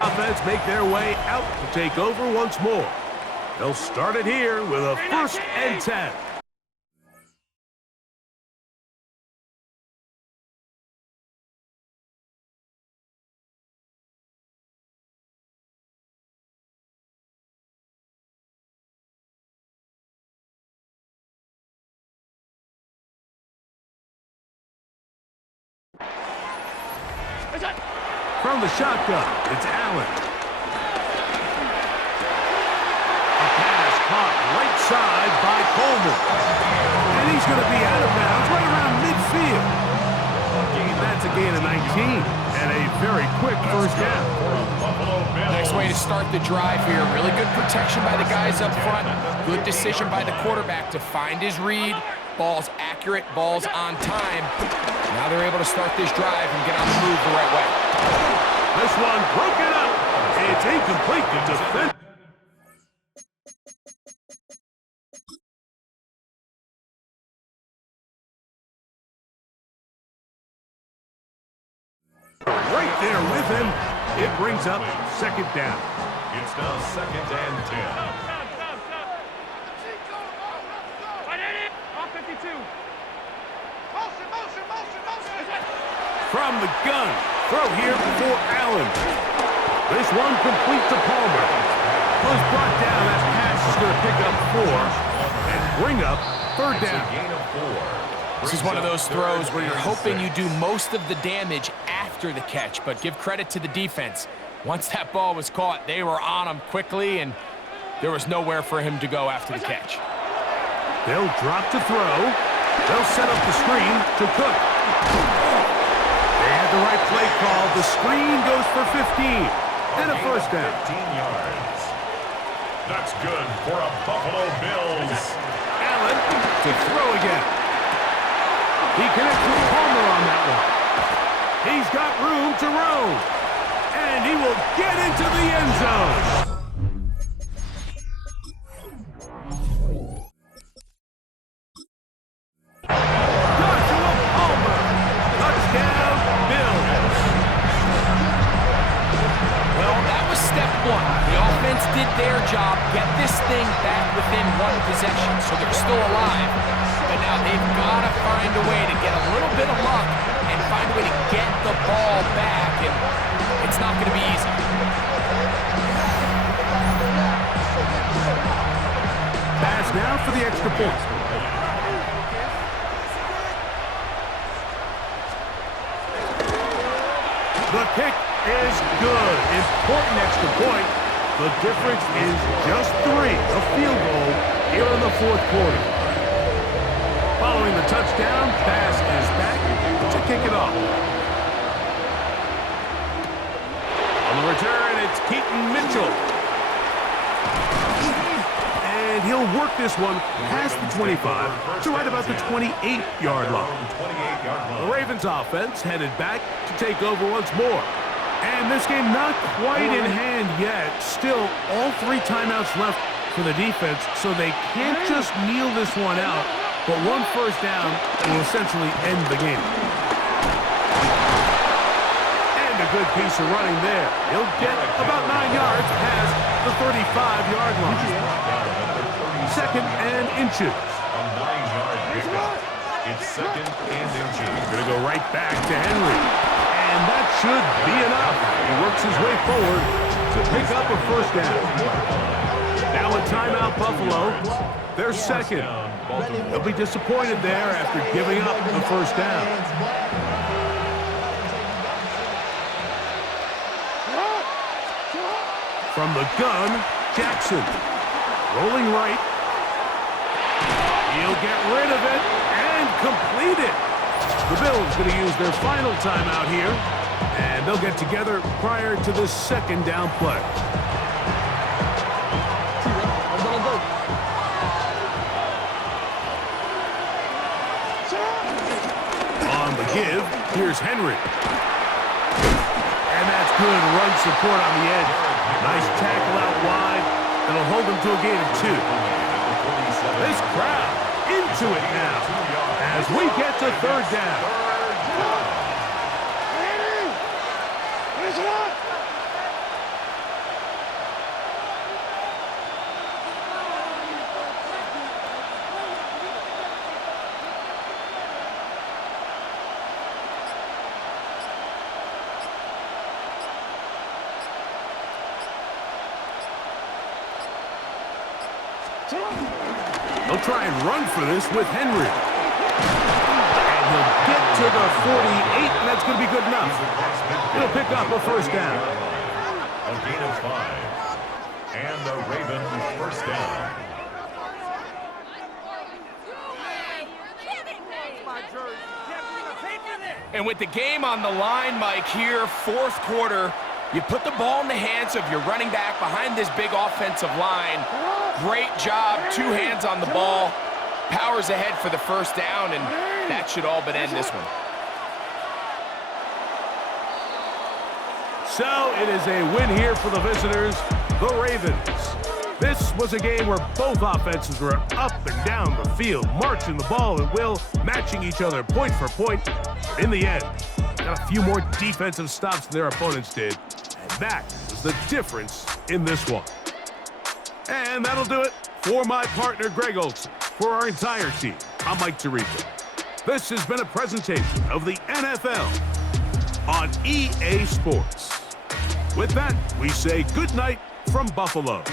Offense make their way out to take over once more. They'll start it here with a 1st and 10. From the shotgun, it's Allen. A pass caught right side by Coleman. And he's going to be out of bounds right around midfield. That's a gain of 19 and a very quick 1st down. Nice way to start the drive here. Really good protection by the guys up front. Good decision by the quarterback to find his read. Ball's accurate, ball's on time. Now they're able to start this drive and get on the move the right way. This one broken up. It's incomplete to defense. Right there with him. It brings up 2nd down. It's now 2nd and 10. From the gun, throw here for Allen. This one complete to Palmer. Was brought down. That pass is going to pick up 4 and bring up 3rd down. Gain of 4. This is one of those throws where you're hoping you do most of the damage after the catch, but give credit to the defense. Once that ball was caught, they were on him quickly, and there was nowhere for him to go after the catch. They'll drop to throw. They'll set up the screen to Cook. They had the right play call. The screen goes for 15 and a 1st down. 15 yards. That's good for a Buffalo Bills. Allen to throw again. He connects with Palmer on that one. He's got room to roam. And he will get into the end zone. Did their job, get this thing back within 1 possession, so they're still alive. But now they've got to find a way to get a little bit of luck and find a way to get the ball back, and it's not going to be easy. Pass now for the extra point. The kick is good. Important extra point. The difference is just 3, a field goal here in the 4th quarter. Following the touchdown, pass is back to kick it off. On the return, it's Keaton Mitchell. And he'll work this one past the 25 to right about the 28-yard line. The Ravens offense headed back to take over once more. And this game not quite in hand yet. Still, all 3 timeouts left for the defense, so they can't just kneel this one out, but 1 1st down will essentially end the game. And a good piece of running there. He'll get about 9 yards past the 35-yard line. 2nd and inches. A 9-yard pickup. It's 2nd and inches. Going to go right back to Henry. And that should be enough. He works his way forward to pick up a 1st down. Now a timeout, Buffalo. They're 2nd. They'll be disappointed there after giving up the 1st down. From the gun, Jackson. Rolling right. He'll get rid of it and complete it. The Bills going to use their final timeout here, and they'll get together prior to the 2nd down play. On the give, here's Henry. And that's good run support on the edge. Nice tackle out wide. That'll hold them to a gain of 2. This crowd into it now as we get to 3rd down. He'll try and run for this with Henry. And he'll get to the 48, and that's going to be good enough. He'll pick up a first down. A gain of 5. And the Ravens first down. And with the game on the line, Mike, here, fourth quarter, you put the ball in the hands of your running back behind this big offensive line. Great job, 2 hands on the ball. Powers ahead for the first down, and that should all but end this one. So it is a win here for the visitors, the Ravens. This was a game where both offenses were up and down the field, marching the ball at will, matching each other point for point. In the end, got a few more defensive stops than their opponents did, and that was the difference in this one. And that'll do it for my partner, Greg Olson. For our entire team, I'm Mike Tirico. This has been a presentation of the NFL on EA Sports. With that, we say good night from Buffalo.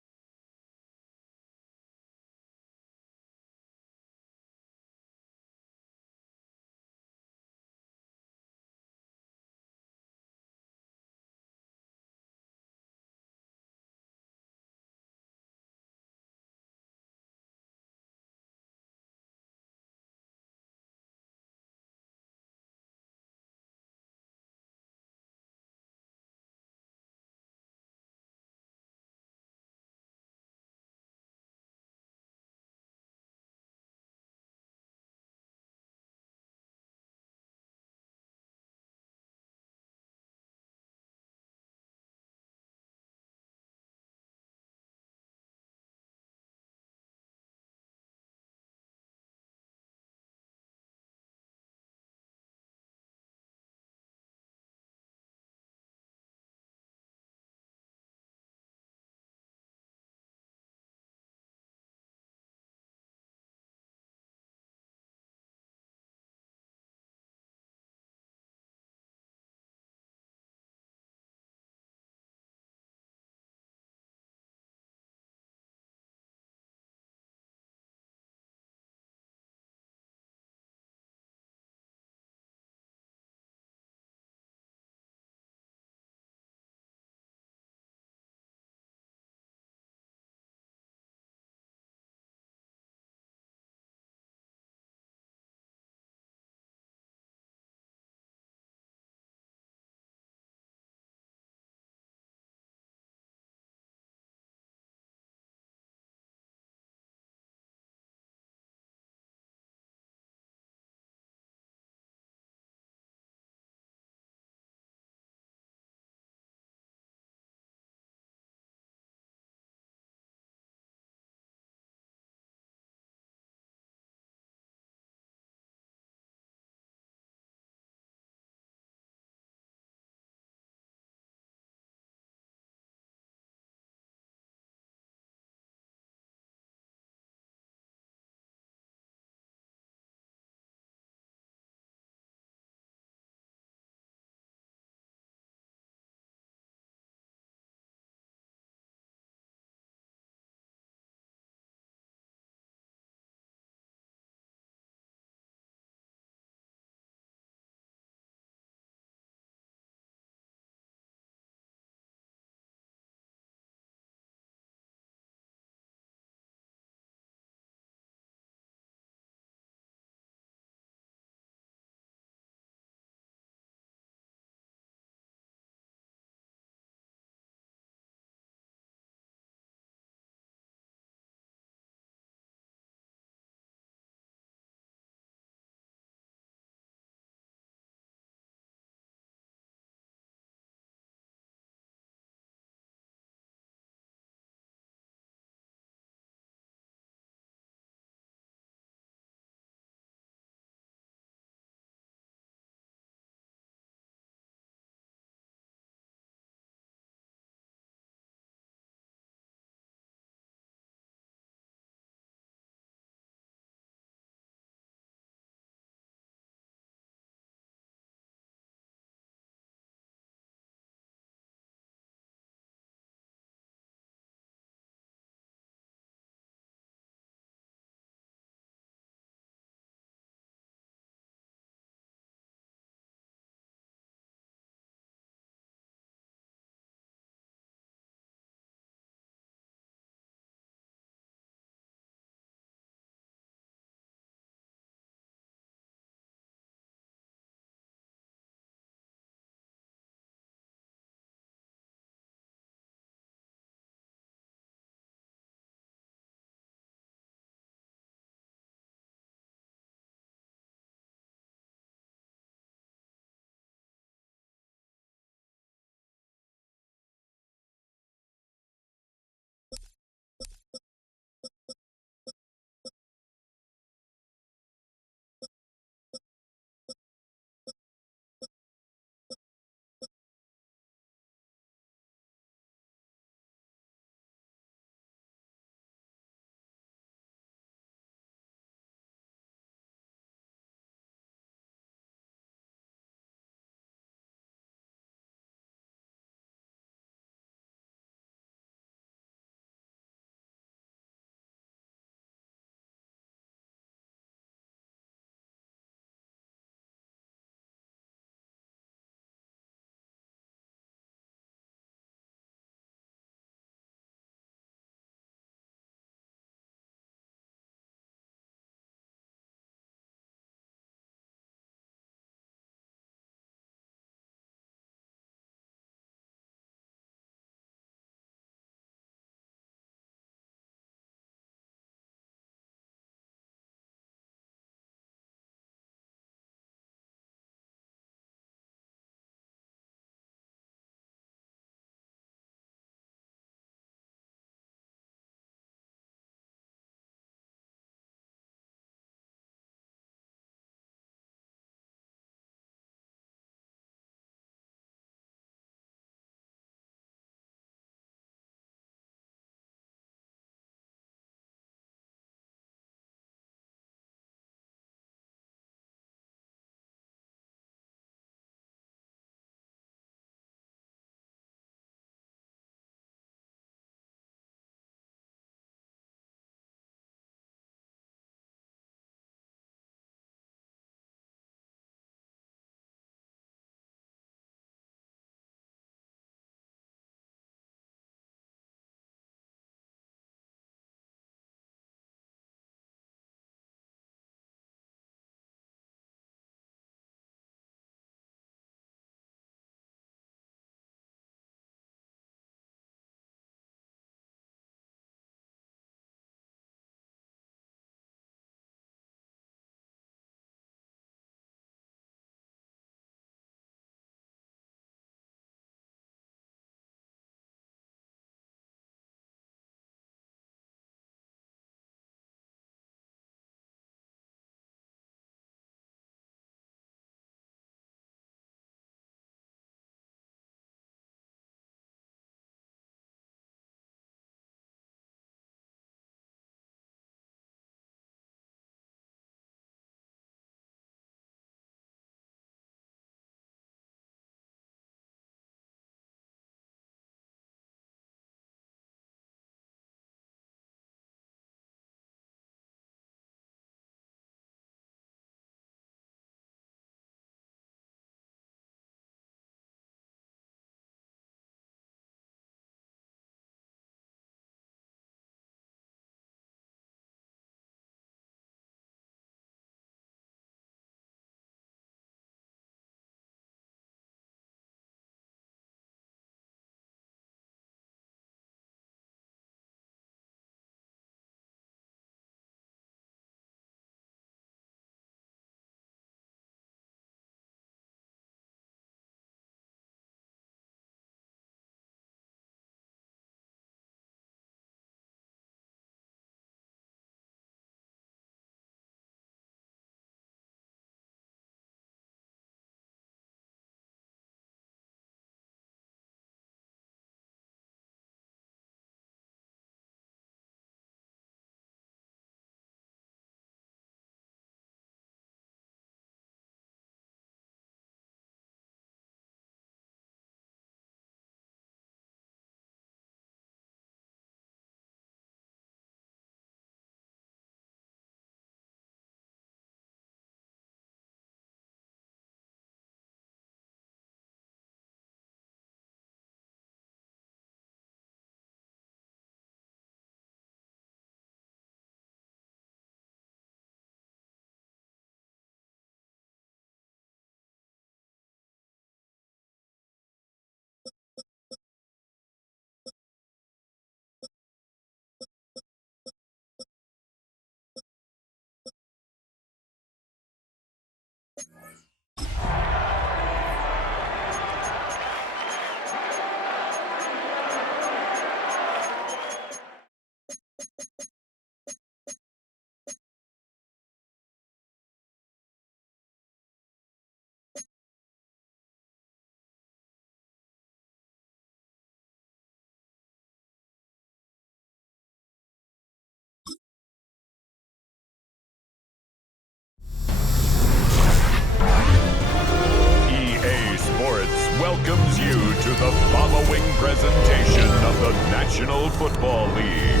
welcomes you to the following presentation of the National Football League.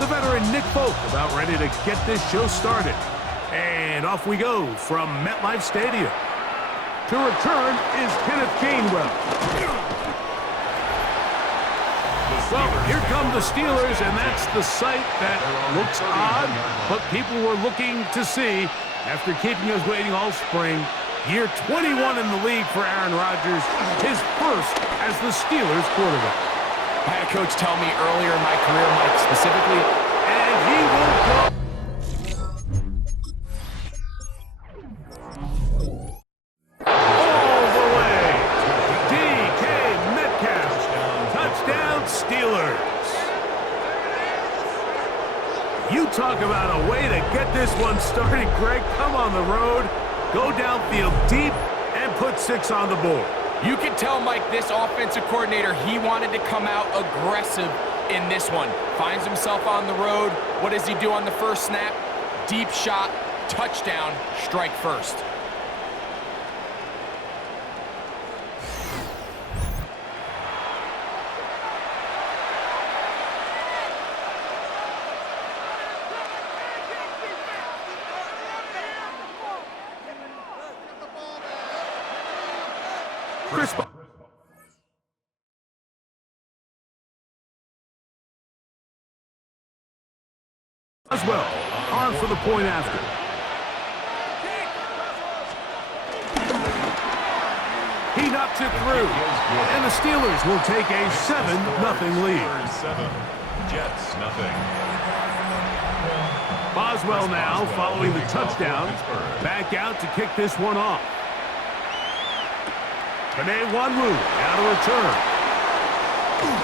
The veteran Nick Folk about ready to get this show started. And off we go from MetLife Stadium. To return is Kenneth Gainwell. Well, here come the Steelers, and that's the sight that looks odd, but people were looking to see after keeping us waiting all spring. Year 21 in the league for Aaron Rodgers, his first as the Steelers quarterback. I had a coach tell me earlier in my career, Mike, specifically, and he will go all the way. DK Metcalf, touchdown Steelers. You talk about a way to get this one started, Greg. Come on the road, go downfield deep, and put 6 on the board. you can tell, Mike, this offensive coordinator, he wanted to come out aggressive in this one. Finds himself on the road. What does he do on the first snap? Deep shot, touchdown, strike first. Crisp. As well, on for the point after. He knocks it through, and the Steelers will take a 7-0 lead. 7, Jets, nothing. Boswell now, following the touchdown, back out to kick this one off. Benet Wanwu, out of return.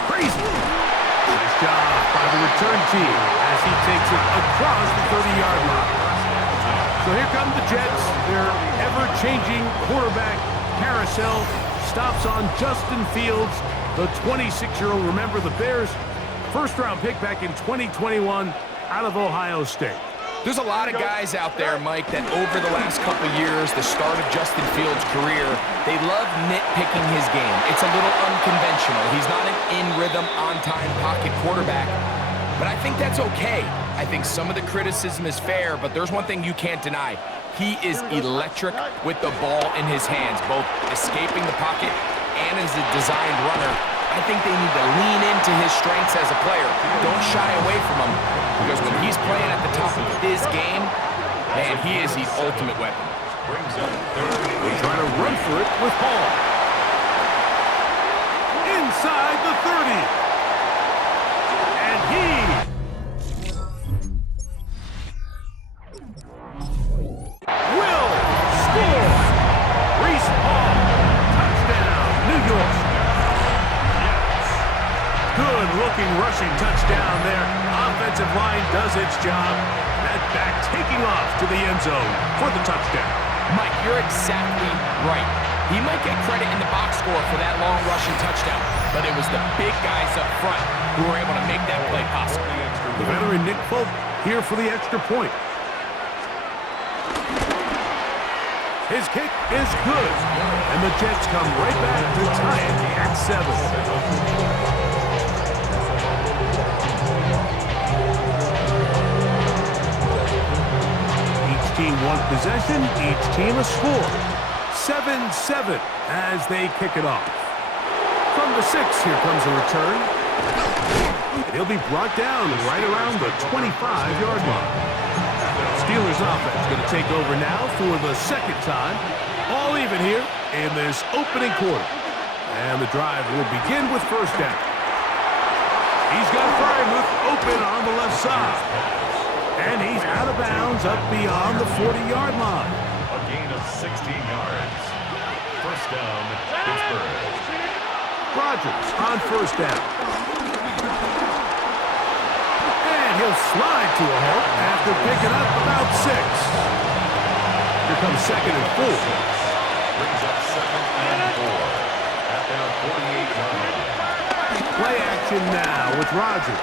Crazy. Nice job by the return team as he takes it across the 30-yard line. So here come the Jets. Their ever-changing quarterback carousel stops on Justin Fields, the 26-year-old. Remember, the Bears' first-round pick back in 2021 out of Ohio State. There's a lot of guys out there, Mike, that over the last couple years, the start of Justin Fields' career, they love nitpicking his game. It's a little unconventional. He's not an in-rhythm, on-time pocket quarterback, but I think that's okay. I think some of the criticism is fair, but there's one thing you can't deny. He is electric with the ball in his hands, both escaping the pocket and as a designed runner. I think they need to lean into his strengths as a player. Don't shy away from him, because when he's playing at the top of his game, man, he is the ultimate weapon. He's trying to run for it with Hall. Inside the 30. And he will score. Reese Hall, touchdown, New York. Good-looking rushing touchdown there. Offensive line does its job. That back taking off to the end zone for the touchdown. Mike, you're exactly right. He might get credit in the box score for that long rushing touchdown, but it was the big guys up front who were able to make that play possible. The veteran Nick Folk here for the extra point. His kick is good, and the Jets come right back to tie it at 7. Team one possession, each team a score. 7-7 as they kick it off. From the 6, here comes a return. And he'll be brought down right around the 25-yard line. Steelers offense going to take over now for the second time. All even here in this opening quarter. And the drive will begin with first down. He's got Frymouth open on the left side. And he's out of bounds up beyond the 40-yard line. A gain of 16 yards. First down, Pittsburgh. Rodgers on first down. And he'll slide to a halt after picking up about 6. Here comes second and 4. Brings up second and 4 at their 48-yard line. Play action now with Rodgers.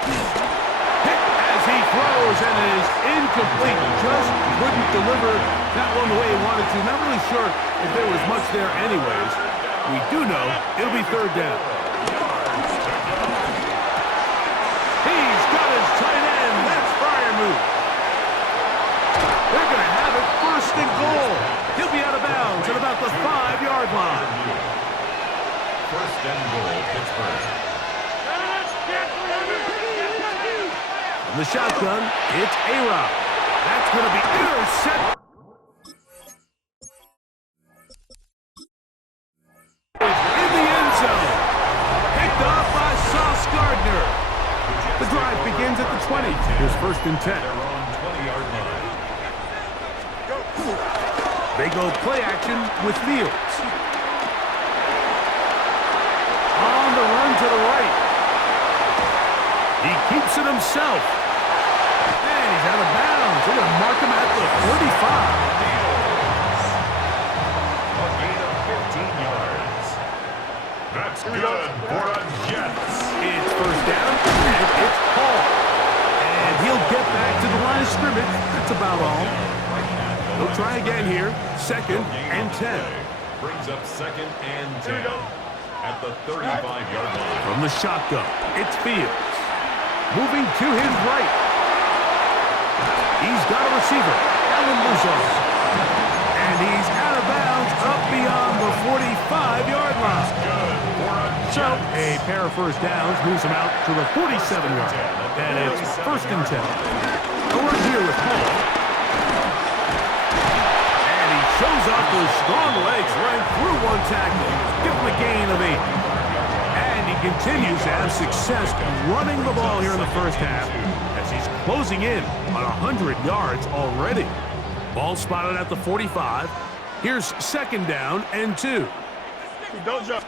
Hit as he throws, and it is incomplete. Just couldn't deliver that one the way he wanted to. Not really sure if there was much there anyways. We do know it'll be third down. He's got his tight end. That's Frymouth. They're going to have it first and goal. He'll be out of bounds at about the 5-yard line. First and goal, Pittsburgh. From the shotgun, it's A-Rob. That's going to be intercepted. In the end zone. Picked off by Sauce Gardner. The drive begins at the 20. Here's first and 10. They're on 20-yard line. They go play action with Fields. On the run to the right. He keeps it himself. And he's out of bounds. They're going to mark him at the 45. A gain of 15 yards. That's good for a Jets. It's first down, and it's Paul. And he'll get back to the line of scrimmage. That's about all. He'll try again here. Second and 10. Brings up second and 10 at the 35-yard line. From the shotgun, it's Fields. Moving to his right. He's got a receiver, Alan Luzon. And he's out of bounds up beyond the 45-yard line. So a pair of first downs moves him out to the 47-yard line. And it's first and 10. A run here with Paul. And he shows off those strong legs right through one tackle. Give him a gain of 8. And he continues to have success running the ball here in the first half as he's closing in on 100 yards already. Ball spotted at the 45. Here's second down and 2. Don't jump.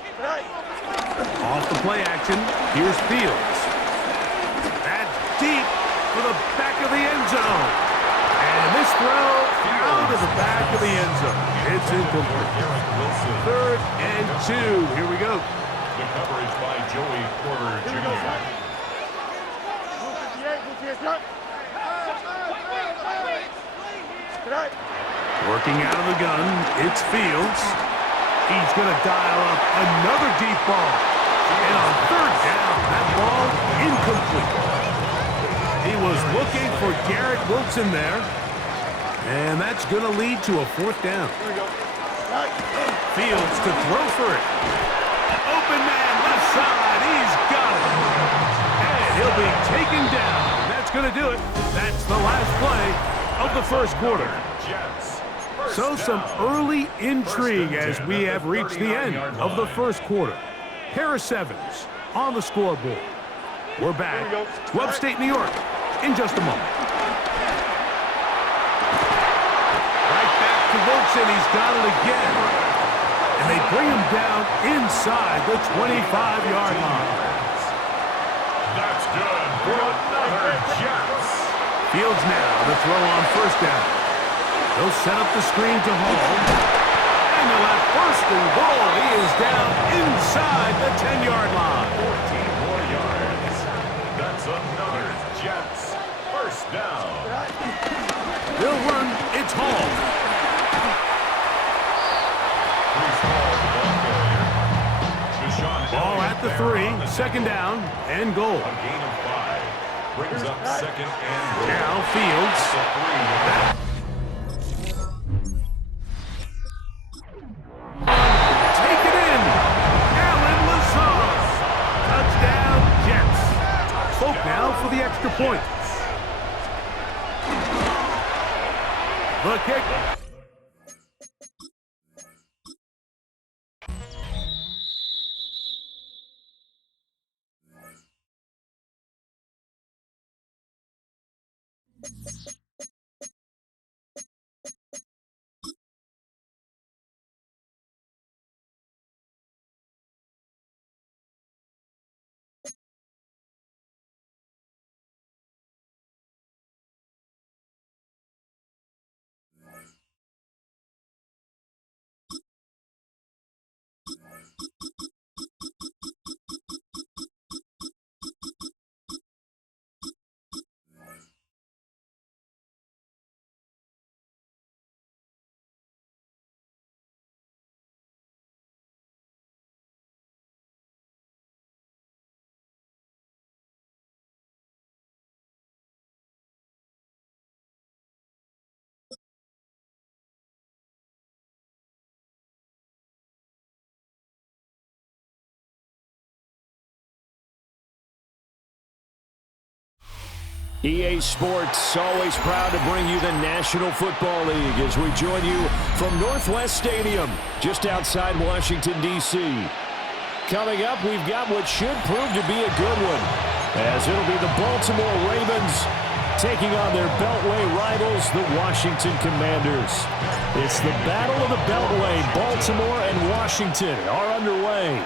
Off the play action, here's Fields. That's deep for the back of the end zone. And this throw out of the back of the end zone. It's incomplete. Third and 2. Here we go. The coverage by Joey Porter Jr. Working out of the gun, it's Fields. He's going to dial up another deep ball. And on third down, that ball incomplete. He was looking for Garrett Wilson there. And that's going to lead to a fourth down. Fields to throw for it. Open man, left side. He's got it. And he'll be taken down. That's going to do it. That's the last play of the first quarter. So some early intrigue as we have reached the end of the first quarter. Pair of sevens on the scoreboard. We're back to upstate New York in just a moment. Right back to Wilson. He's got it again. And they bring him down inside the 25-yard line. That's good for another Jets. Fields now to throw on first down. He'll set up the screen to Hall. And they'll have first and goal. He is down inside the 10-yard line. 14 more yards. That's another Jets. First down. They'll run. It's Hall. Ball at the 3. Second down and goal. A gain of 5. Brings up second and goal. Now Fields. Take it in. Alan Lazar. Touchdown, Jets. Folk now for the extra point. The kick. EA Sports, always proud to bring you the National Football League as we join you from Northwest Stadium, just outside Washington, D.C. Coming up, we've got what should prove to be a good one, as it'll be the Baltimore Ravens taking on their Beltway rivals, the Washington Commanders. It's the Battle of the Beltway. Baltimore and Washington are underway.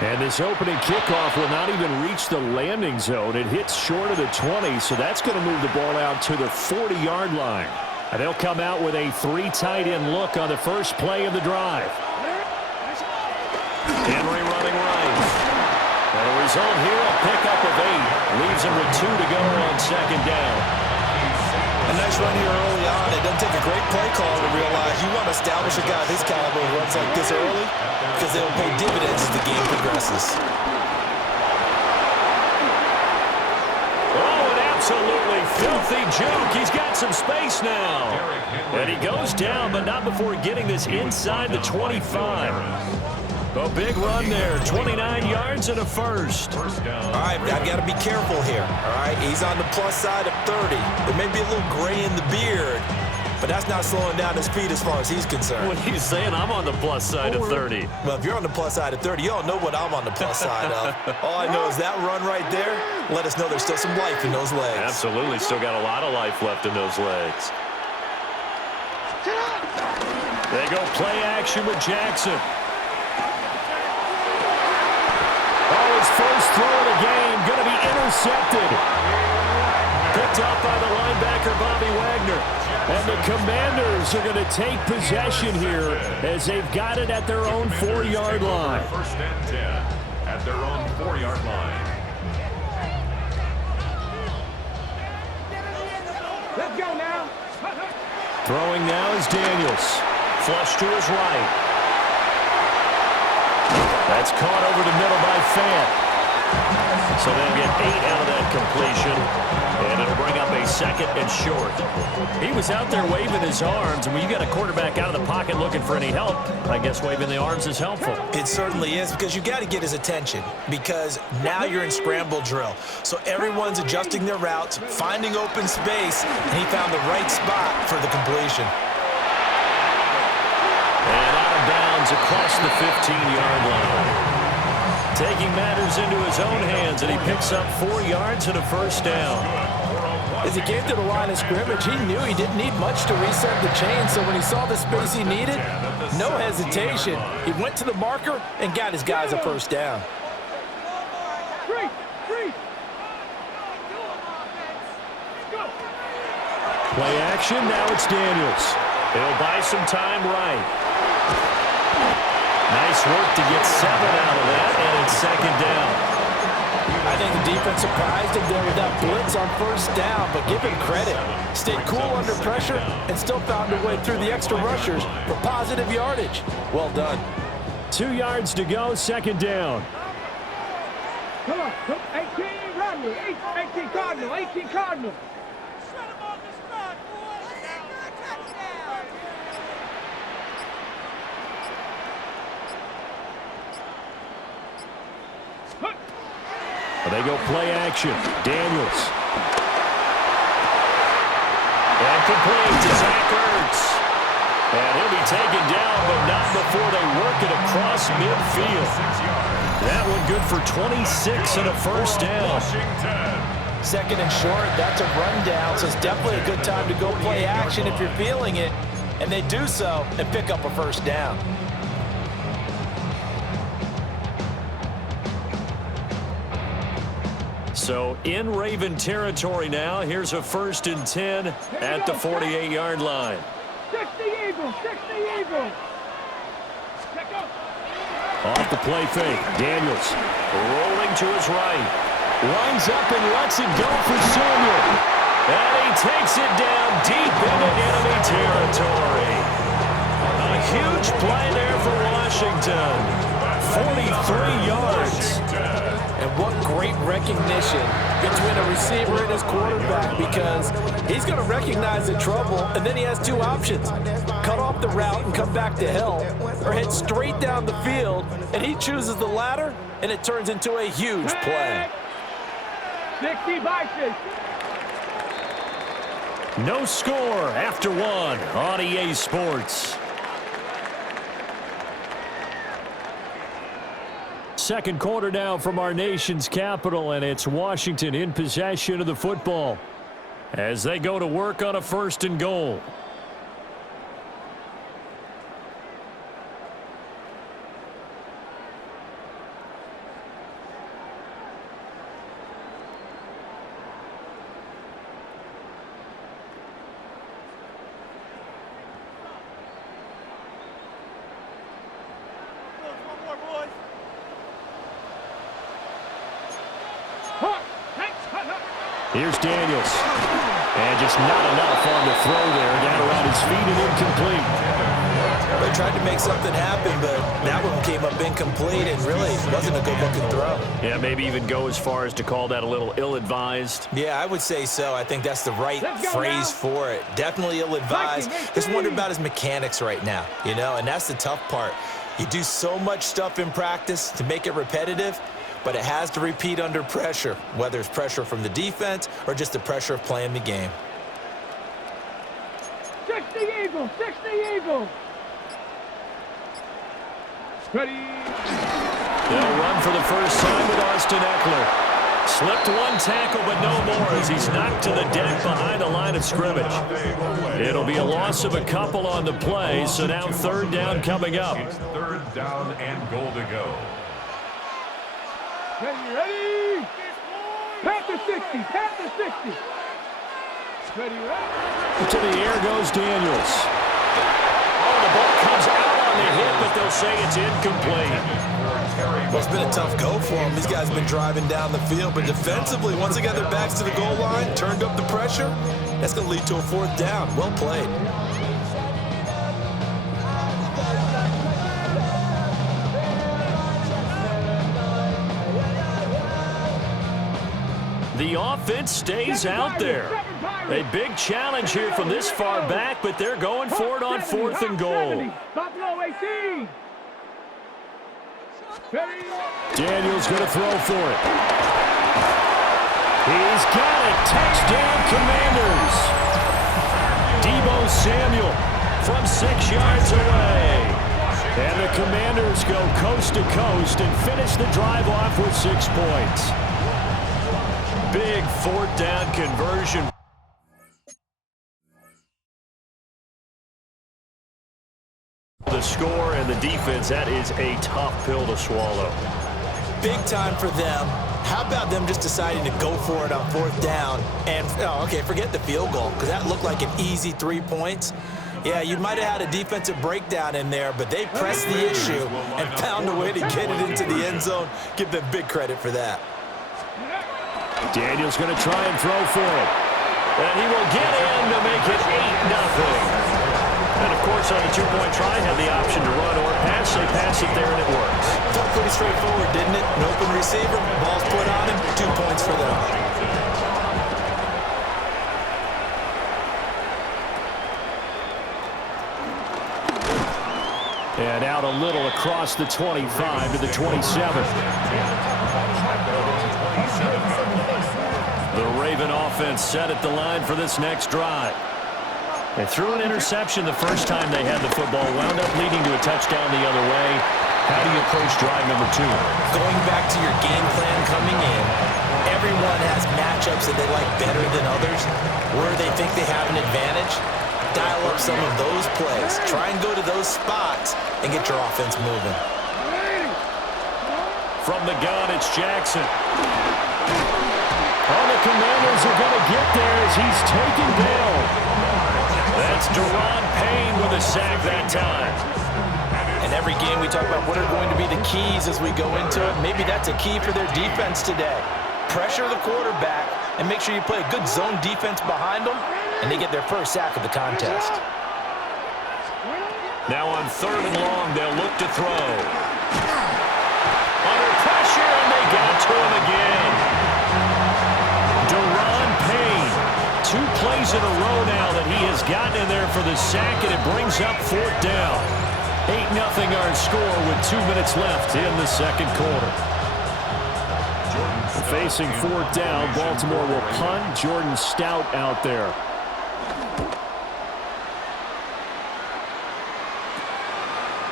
And this opening kickoff will not even reach the landing zone. It hits short of the 20, so that's going to move the ball out to the 40-yard line. And they'll come out with a 3 tight end look on the first play of the drive. Henry running right. And the result here, a pickup of 8. Leaves him with 2 to go on second down. A nice run here early on. It doesn't take a great play call to realize you want to establish a guy of his caliber who runs like this early because they'll pay dividends as the game progresses. Oh, an absolutely filthy juke. He's got some space now. And he goes down, but not before getting this inside the 25. A big run there, 29 yards and a first. All right, I've got to be careful here. All right, he's on the plus side of 30. There may be a little gray in the beard, but that's not slowing down his speed as far as he's concerned. What are you saying? I'm on the plus side of 30. Well, if you're on the plus side of 30, you don't know what I'm on the plus side of. All I know is that run right there let us know there's still some life in those legs. Absolutely, still got a lot of life left in those legs. They go play action with Jackson. His first throw of the game going to be intercepted. Picked up by the linebacker, Bobby Wagner. And the Commanders are going to take possession here as they've got it at their own 4-yard line. First and 10 at their own 4-yard line. Let's go now. Throwing now is Daniels. Flush to his right. That's caught over the middle by Fant. So they'll get 8 out of that completion, and it'll bring up a second and short. He was out there waving his arms, and when you got a quarterback out of the pocket looking for any help, I guess waving the arms is helpful. It certainly is, because you got to get his attention, because now you're in scramble drill. So everyone's adjusting their routes, finding open space, and he found the right spot for the completion. And out of bounds across the 15-yard line. Taking matters into his own hands, and he picks up 4 yards and a first down. As he came to the line of scrimmage, he knew he didn't need much to reset the chain, so when he saw the space he needed, no hesitation. He went to the marker and got his guys a first down. Play action, now it's Daniels. He'll buy some time right. Nice work to get 7 out of that, and it's second down. I think the defense surprised him there with that blitz on first down, but give him credit. Stayed cool under pressure and still found a way through the extra rushers for positive yardage. Well done. 2 yards to go, second down. Come on, 18 Cardinal, 18 Cardinal, 18 Cardinal. They go play action. Daniels. And complete to Zach Ertz. And he'll be taken down, but not before they work it across midfield. That one good for 26 and a first down. Second and short, that's a rundown, so it's definitely a good time to go play action if you're feeling it. And they do so and pick up a first down. So in Raven territory now, here's a 1st and 10 at the 48-yard line. 60 Eagles, 60 Eagles. Off the play fake, Daniels rolling to his right. Lines up and lets it go for Samuel. And he takes it down deep into enemy territory. A huge play there for Washington. 43 yards. And what great recognition between a receiver and his quarterback, because he's going to recognize the trouble, and then he has two options. Cut off the route and come back to help, or head straight down the field, and he chooses the latter, and it turns into a huge play. 60 Vikings. No score after one on EA Sports. Second quarter now from our nation's capital, and it's Washington in possession of the football as they go to work on a 1st and goal. Here's Daniels. And just not enough on the throw there. Down around his feet and incomplete. They tried to make something happen, but that one came up incomplete and really wasn't a good-looking throw. Yeah, maybe even go as far as to call that a little ill-advised. Yeah, I would say so. I think that's the right phrase for it. Definitely ill-advised. Just wonder about his mechanics right now, you know, and that's the tough part. You do so much stuff in practice to make it repetitive, but it has to repeat under pressure, whether it's pressure from the defense or just the pressure of playing the game. 60 Eagles, 60 Eagles. Ready. They'll run for the first time with Austin Eckler. Slipped one tackle, but no more as he's knocked to the deck behind the line of scrimmage. It'll be a loss of a couple on the play, so now 3rd down coming up. 3rd down and goal to go. Ready? Panther 60, Panther 60. Ready, To the air goes Daniels. Oh, the ball comes out on the hit, but they'll say it's incomplete. Well, it's been a tough go for them. These guys have been driving down the field, but defensively, once they got their backs to the goal line, turned up the pressure, that's going to lead to a 4th down. Well played. The offense stays out there. A big challenge here from this far back, but they're going for it on 4th and goal. Buffalo 18. Daniels going to throw for it. He's got it. Touchdown, Commanders. Deebo Samuel from 6 yards away. And the Commanders go coast to coast and finish the drive off with 6 points. Big 4th down conversion. The score and the defense, that is a tough pill to swallow. Big time for them. How about them just deciding to go for it on 4th down? And, okay, forget the field goal, because that looked like an easy 3 points. Yeah, you might have had a defensive breakdown in there, but they pressed the issue and found a way to get it into the end zone. Give them big credit for that. Daniels going to try and throw for it. And he will get in to make it 8-0. And, of course, on the 2-point try, had the option to run or pass. They pass it there, and it works. Felt pretty straightforward, didn't it? An open receiver, ball's put on him, 2 points for them. And out a little across the 25 to the 27. The Raven offense set at the line for this next drive. They threw an interception the first time they had the football, wound up leading to a touchdown the other way. How do you approach drive number 2? Going back to your game plan coming in, everyone has matchups that they like better than others. Where they think they have an advantage, dial up some of those plays. Try and go to those spots and get your offense moving. From the gun, it's Jackson. Oh, the Commanders are going to get there as he's taken down. That's Deron Payne with a sack that time. In every game we talk about what are going to be the keys as we go into it. Maybe that's a key for their defense today. Pressure the quarterback and make sure you play a good zone defense behind them, and they get their first sack of the contest. Now on 3rd and long, they'll look to throw. Under pressure, and they got to him again. Deron Payne, 2 plays in a row now that he has gotten in there for the sack, and it brings up 4th down. 8-0 our score with 2 minutes left in the second quarter. Facing 4th down, Baltimore will punt. Jordan Stout out there.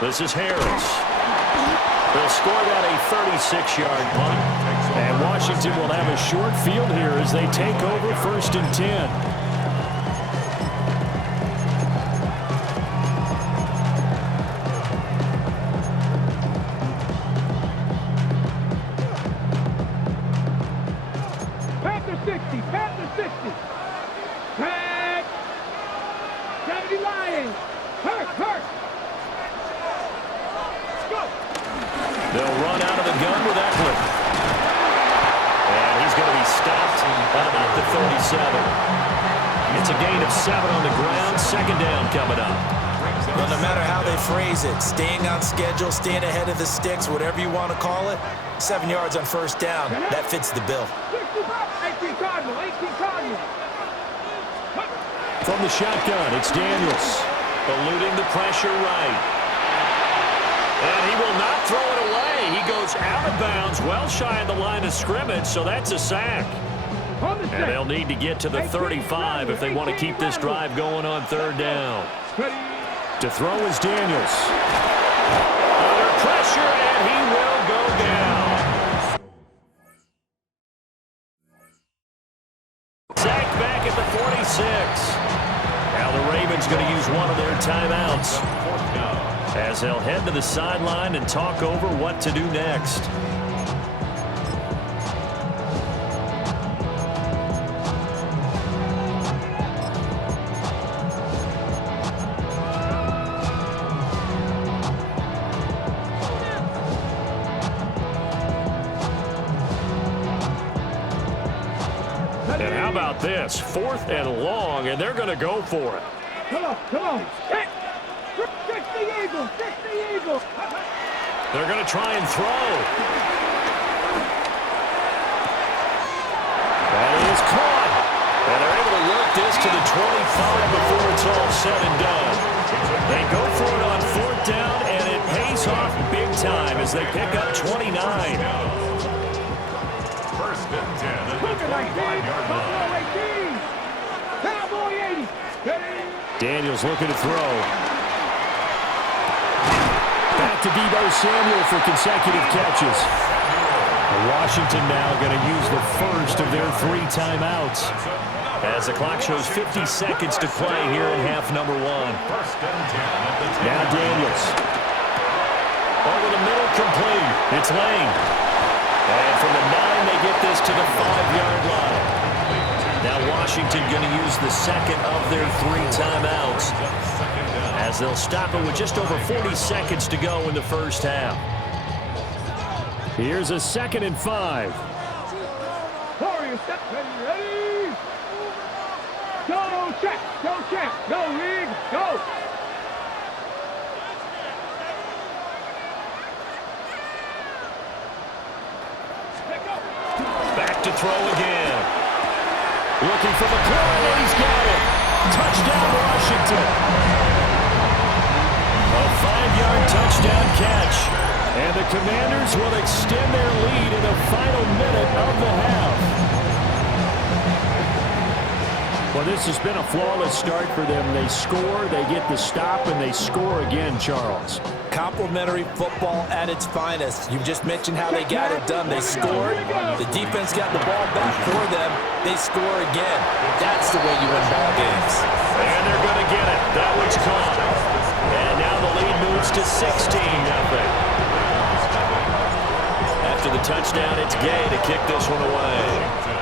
This is Harris. They'll score that a 36-yard punt. And Washington will have a short field here as they take over 1st and 10. Panther 60, Panther 60. Tag. 70 Lions. Hurt. They'll run out of the gun with Eckler. And he's going to be stopped at about the 37. It's a gain of 7 on the ground. 2nd down coming up. Well, no matter how they phrase it, staying on schedule, staying ahead of the sticks, whatever you want to call it, 7 yards on 1st down, that fits the bill. 18 Cardinal, 18 Cardinal. From the shotgun, it's Daniels. Eluding the pressure right. And he will not throw it away. He goes out of bounds, well shy of the line of scrimmage, so that's a sack. And they'll need to get to the 35 if they want to keep this drive going on 3rd down. To throw is Daniels. Under pressure, and he will go down. Sacked back at the 46. Now the Ravens going to use one of their timeouts as they'll head to the sideline and talk over what to do next. And how about this? 4th and long, and they're going to go for it. Come on. Hit. 60 Eagles. They're going to try and throw. That is caught. And they're able to work this to the 25 before it's all said and done. They go for it on 4th down, and it pays off big time as they pick up 29. 1st and 10 at the 25-yard line. Cowboy 80. Daniels looking to throw. Back to Deebo Samuel for consecutive catches. Washington now going to use the first of their 3 timeouts as the clock shows 50 seconds to play here in half number 1. Now Daniels. Over the middle, complete. It's Lane. And from the 9, they get this to the 5-yard line. Now Washington going to use the second of their 3 timeouts as they'll stop it with just over 40 seconds to go in the first half. Here's a 2nd and 5. Warriors, step ready. Go check. Go Reed. Go. Back to throw again. Looking for McLaurin, and he's got it. Touchdown, Washington. A 5-yard touchdown catch. And the Commanders will extend their lead in the final minute of the half. Well, this has been a flawless start for them. They score, they get the stop, and they score again, Charles. Complimentary football at its finest. You just mentioned how they got it done. They scored. The defense got the ball back for them. They score again. That's the way you win ball games. And they're going to get it. That one's caught. And now the lead moves to 16-0. After the touchdown, it's Gay to kick this one away.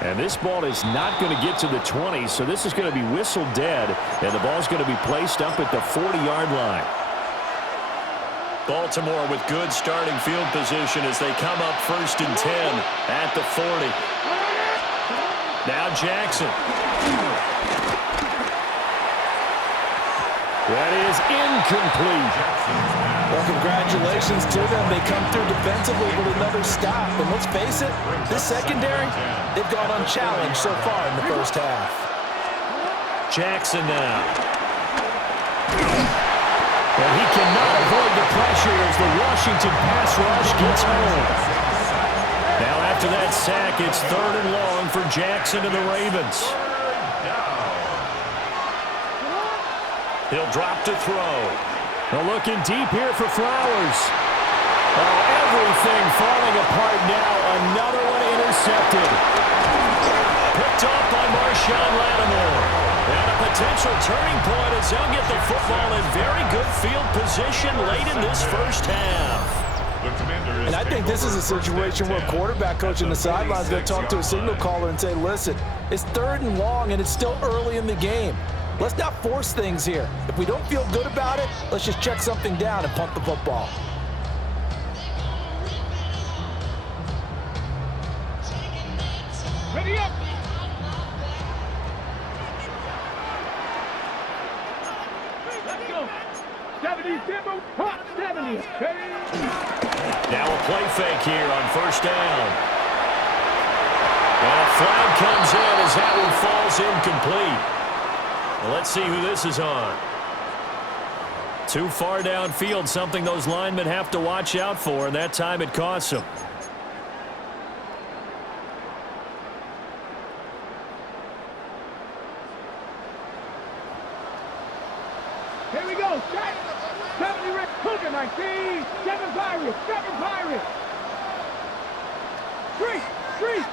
And this ball is not going to get to the 20, so this is going to be whistled dead, and the ball's going to be placed up at the 40-yard line. Baltimore with good starting field position as they come up 1st and 10 at the 40. Now Jackson. That is incomplete. Well, congratulations to them. They come through defensively with another stop. And let's face it, this secondary, they've gone unchallenged so far in the first half. Jackson now. And he cannot avoid the pressure as the Washington pass rush gets home. Now after that sack, it's 3rd and long for Jackson and the Ravens. He'll drop to throw. They're looking deep here for Flowers. Oh, everything falling apart now. Another one intercepted. Picked up by Marshawn Lattimore. And a potential turning point as they'll get the football in very good field position late in this first half. And I think this is a situation where quarterback coach on the sideline is going to talk to a signal caller and say, listen, it's 3rd and long and it's still early in the game. Let's not force things here. If we don't feel good about it, let's just check something down and punt the football. Ready up. Let's go. 70, Timber. Hot 70. Now a play fake here on 1st down. And a flag comes in as that one falls incomplete. Well, let's see who this is on. Too far downfield, something those linemen have to watch out for, and that time it costs them. Here we go. 70 Red Cougar 19. 7 Pirates. 7 Pirates. Street.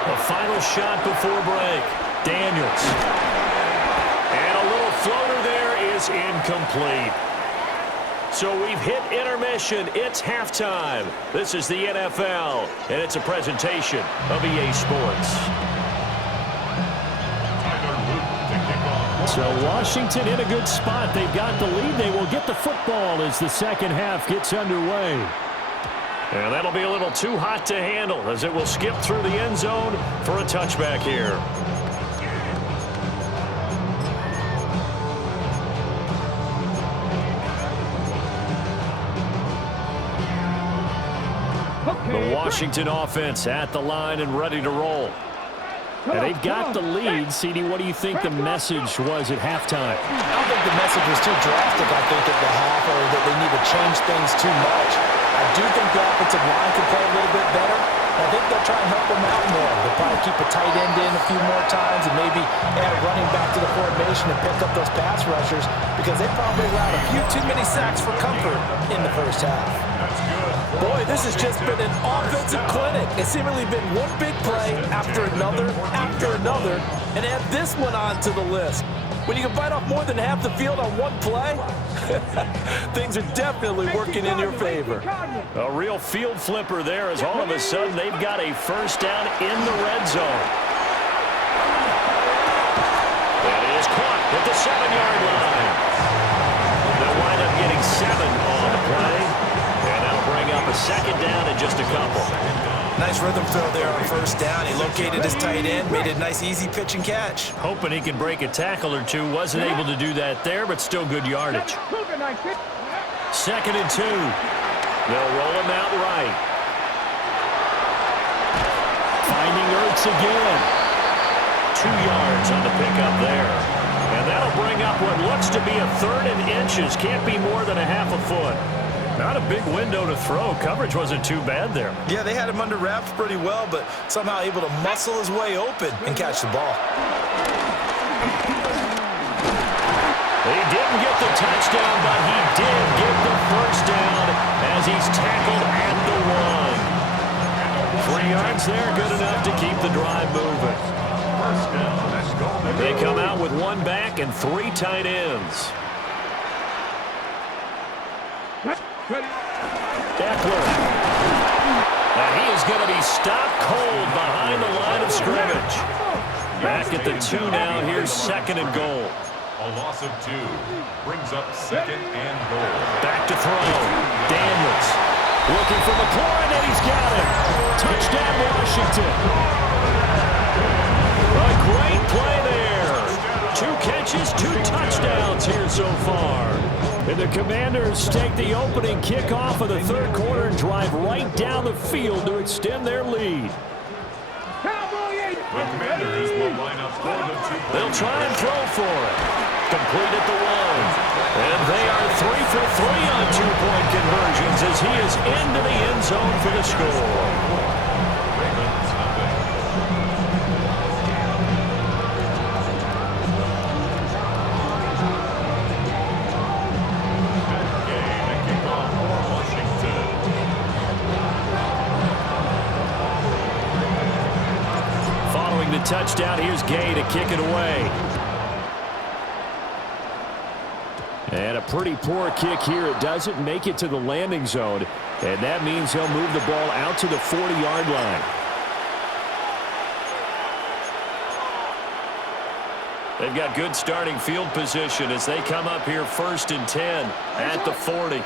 The final shot before break. Daniels. And a little floater there is incomplete. So we've hit intermission. It's halftime. This is the NFL, and it's a presentation of EA Sports. So Washington in a good spot. They've got the lead. They will get the football as the second half gets underway. And that'll be a little too hot to handle as it will skip through the end zone for a touchback here. The Washington offense at the line and ready to roll. And they've got the lead. CD, what do you think the message was at halftime? I don't think the message was too drastic, I think, at the half, or that they need to change things too much. I do think the offensive line can play a little bit better. I think they'll try and help them out more. They'll probably keep a tight end in a few more times and maybe add a running back to the formation and pick up those pass rushers because they probably allowed a few too many sacks for comfort in the first half. Boy, this has just been an offensive clinic. It's seemingly been one big play after another, and add this one on to the list. When you can bite off more than half the field on one play, things are definitely working in your favor. A real field flipper there as all of a sudden they've got a first down in the red zone. That is caught at the 7-yard line. They'll wind up getting 7 on the play. And that'll bring up a second down in just a couple. Nice rhythm throw there on first down. He located his tight end, made it a nice easy pitch and catch. Hoping he can break a tackle or two. Wasn't able to do that there, but still good yardage. 2nd and 2. They'll roll him out right. Finding Ertz again. 2 yards on the pickup there. And that'll bring up what looks to be a 3rd and inches. Can't be more than a half a foot. Not a big window to throw. Coverage wasn't too bad there. Yeah, they had him under wraps pretty well, but somehow able to muscle his way open and catch the ball. He didn't get the touchdown, but he did get the first down as he's tackled at the 1. 3 yards there, good enough to keep the drive moving. They come out with 1 back and 3 tight ends. Eckler. And he is going to be stopped cold behind the line of scrimmage. Back at the 2 now. Here's 2nd and goal. A loss of 2 brings up 2nd and goal. Back to throw. Daniels looking for McLaurin, and he's got it. Touchdown, Washington. A great play there. 2 catches, 2 touchdowns here so far. And the Commanders take the opening kickoff of the 3rd quarter and drive right down the field to extend their lead. The Commanders will line up for the 2. They'll try and throw for it. Complete at the 1. And they are 3 for 3 on 2-point conversions as he is into the end zone for the score. Ravens nothing. Game and kickoff for Washington. Following the touchdown, here's Gay to kick it away. And a pretty poor kick here. It doesn't make it to the landing zone. And that means they'll move the ball out to the 40-yard line. They've got good starting field position as they come up here 1st and 10 at the 40.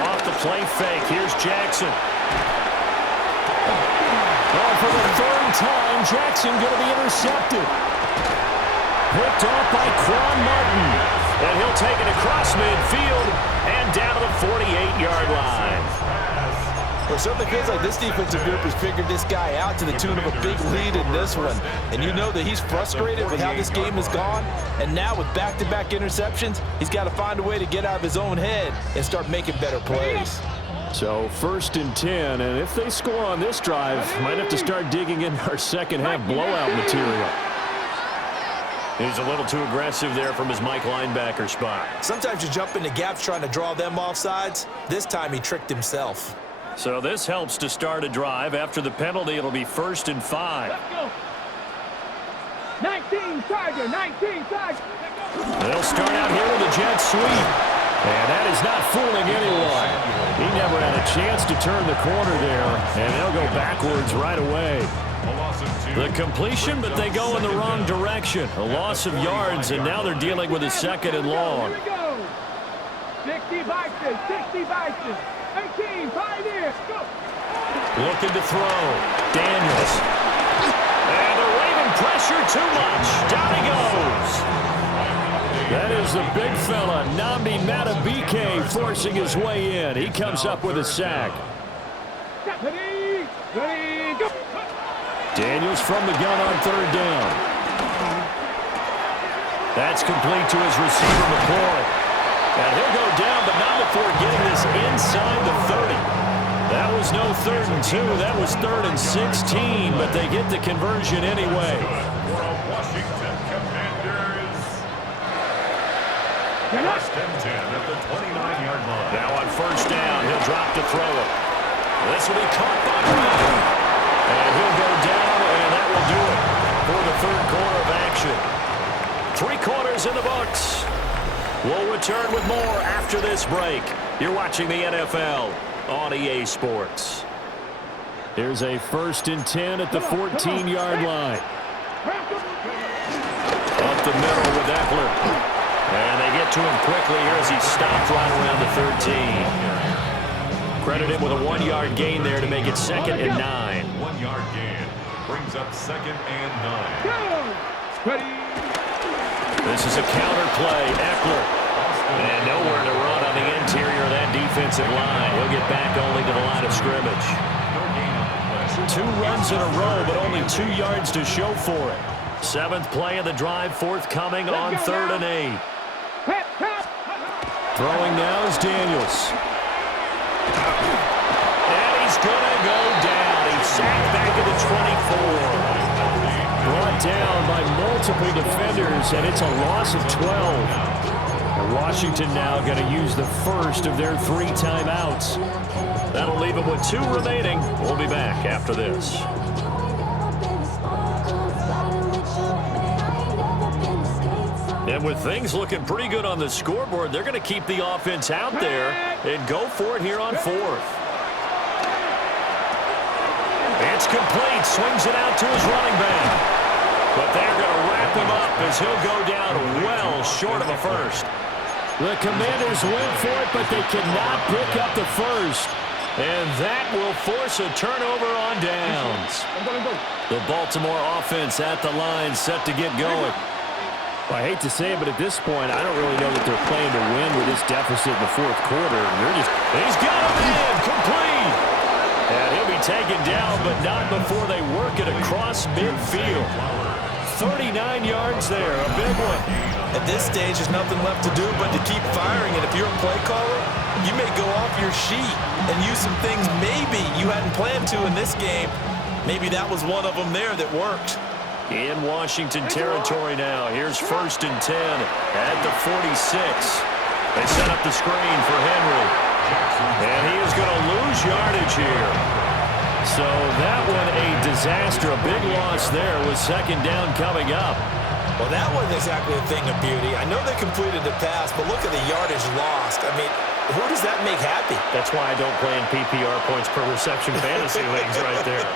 Off the play fake. Here's Jackson. Oh, for the 3rd time, Jackson going to be intercepted. Picked off by Quan Martin. And he'll take it across midfield and down to the 48-yard line. Well, it certainly feels like this defensive group has figured this guy out to the tune of a big lead in this one. And you know that he's frustrated with how this game has gone. And now with back-to-back interceptions, he's got to find a way to get out of his own head and start making better plays. So 1st and 10, and if they score on this drive, might have to start digging in our second-half blowout material. He's a little too aggressive there from his Mike linebacker spot. Sometimes you jump into gaps trying to draw them off sides. This time he tricked himself. So this helps to start a drive. After the penalty, it'll be 1st and 5. Let's go. 19 Tiger, 19 Tiger. They'll start out here with a jet sweep. And that is not fooling anyone. He never had a chance to turn the corner there. And they'll go backwards right away. The completion, but they go in the wrong direction. A loss of yards, and now they're dealing with a 2nd and long. Here we go. 60 boxes, 60 boxes. 18, 5 years. Go. Looking to throw. Daniels. And the Raven pressure too much. Down he goes. That is the big fella, Nnamdi Madubuike, forcing his way in. He comes up with a sack. Ready, ready, go. Daniels from the gun on 3rd down. That's complete to his receiver, McLaurin. And he'll go down, but not before getting this inside the 30. That was no 3rd and 2. That was 3rd and 16, but they get the conversion anyway. Washington Commanders. 1st and 10 at the 29-yard line. Now on 1st down, he'll drop to throw it. This will be caught by Brown. And he'll go down, and that will do it for the 3rd quarter of action. 3 quarters in the books. We'll return with more after this break. You're watching the NFL on EA Sports. Here's a 1st and 10 at the 14-yard line. Up the middle with Eckler. And they get to him quickly here as he stopped right around the 13. Credit him with a 1-yard gain there to make it 2nd and 9. 1-yard gain brings up 2nd and 9. Ready. This is a counter play. Eckler. And nowhere to run on the interior of that defensive line. He'll get back only to the line of scrimmage. No gain on the play. 2 runs in a row, but only 2 yards to show for it. 7th play of the drive, forthcoming on 3rd and 8. Throwing now is Daniels. And he's going to go down. He's sacked back at the 24. Brought down by multiple defenders, and it's a loss of 12. And Washington now going to use the first of their 3 timeouts. That'll leave them with 2 remaining. We'll be back after this. And with things looking pretty good on the scoreboard, they're going to keep the offense out there and go for it here on 4th. It's complete. Swings it out to his running back. But they're going to wrap him up as he'll go down well short of a first. The Commanders went for it, but they cannot pick up the first. And that will force a turnover on downs. The Baltimore offense at the line, set to get going. Well, I hate to say it, but at this point, I don't really know that they're playing to win with this deficit in the 4th quarter. He's got him in, complete. And he'll be taken down, but not before they work it across midfield. 39 yards there, a big one. At this stage, there's nothing left to do but to keep firing. And if you're a play caller, you may go off your sheet and use some things maybe you hadn't planned to in this game. Maybe that was one of them there that worked. In Washington territory now. Here's 1st and 10 at the 46. They set up the screen for Henry. And he is going to lose yardage here. So that one a disaster. A big loss there with 2nd down coming up. Well, that wasn't exactly a thing of beauty. I know they completed the pass, but look at the yardage lost. I mean, who does that make happy? That's why I don't play in PPR points per reception fantasy leagues right there.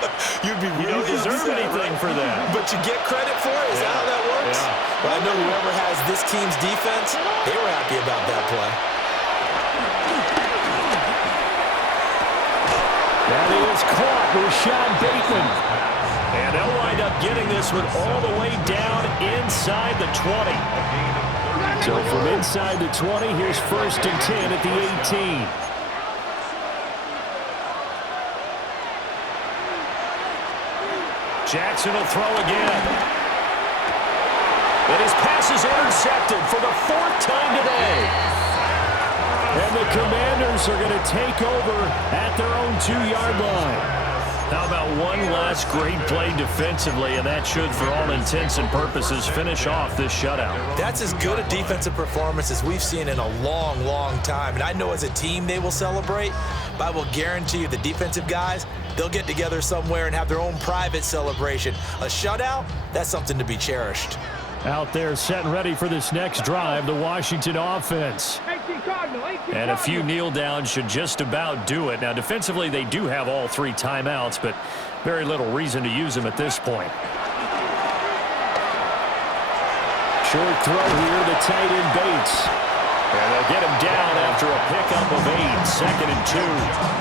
You don't deserve anything for that. But you get credit for it? Is that how that works? Yeah. Well, I know whoever has this team's defense, they were happy about that play. That is caught with Sean Bateman. And they'll wind up getting this one all the way down inside the 20. So from inside the 20, here's 1st and 10 at the 18. Jackson will throw again. And his pass is intercepted for the 4th time today. And the Commanders are going to take over at their own 2-yard line. How about one last great play defensively, and that should, for all intents and purposes, finish off this shutout. That's as good a defensive performance as we've seen in a long, long time. And I know as a team they will celebrate, but I will guarantee you the defensive guys, they'll get together somewhere and have their own private celebration. A shutout, that's something to be cherished. Out there set and ready for this next drive, the Washington offense. And a few kneel downs should just about do it. Now, defensively, they do have all 3 timeouts, but very little reason to use them at this point. Short throw here to tight end Bates. And they'll get him down after a pickup of 8, 2nd and 2.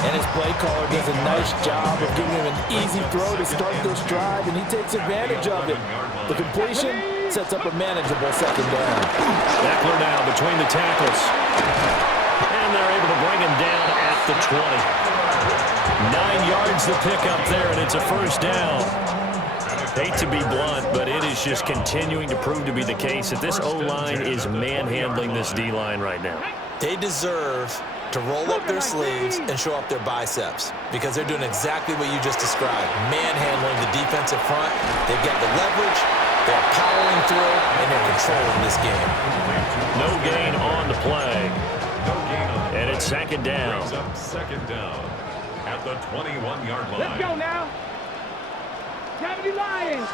And his play caller does a nice job of giving him an easy throw to start this drive, and he takes advantage of it. The completion sets up a manageable 2nd down. Eckler now between the tackles. And they're able to bring him down at the 20. 9 yards to pick up there, and it's a 1st down. Hate to be blunt, but it is just continuing to prove to be the case that this O-line is manhandling this D-line right now. They deserve to roll up their sleeves and show up their biceps because they're doing exactly what you just described, manhandling the defensive front. They've got the leverage, they're powering through, and they're controlling this game. No gain on the play. And it's 2nd down. 2nd down at the 21-yard line. Let's go now. 70 Lions.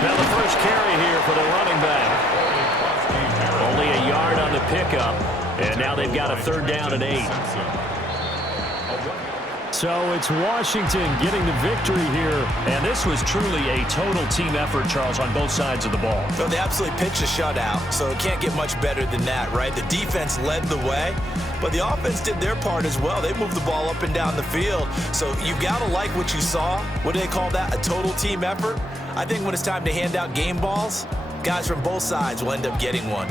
Now the first carry here for the running back. Only a yard on the pickup. And now they've got a 3rd down and 8. So it's Washington getting the victory here. And this was truly a total team effort, Charles, on both sides of the ball. So they absolutely pitched a shutout, so it can't get much better than that, right? The defense led the way, but the offense did their part as well. They moved the ball up and down the field. So you got to like what you saw. What do they call that? A total team effort? I think when it's time to hand out game balls, guys from both sides will end up getting one.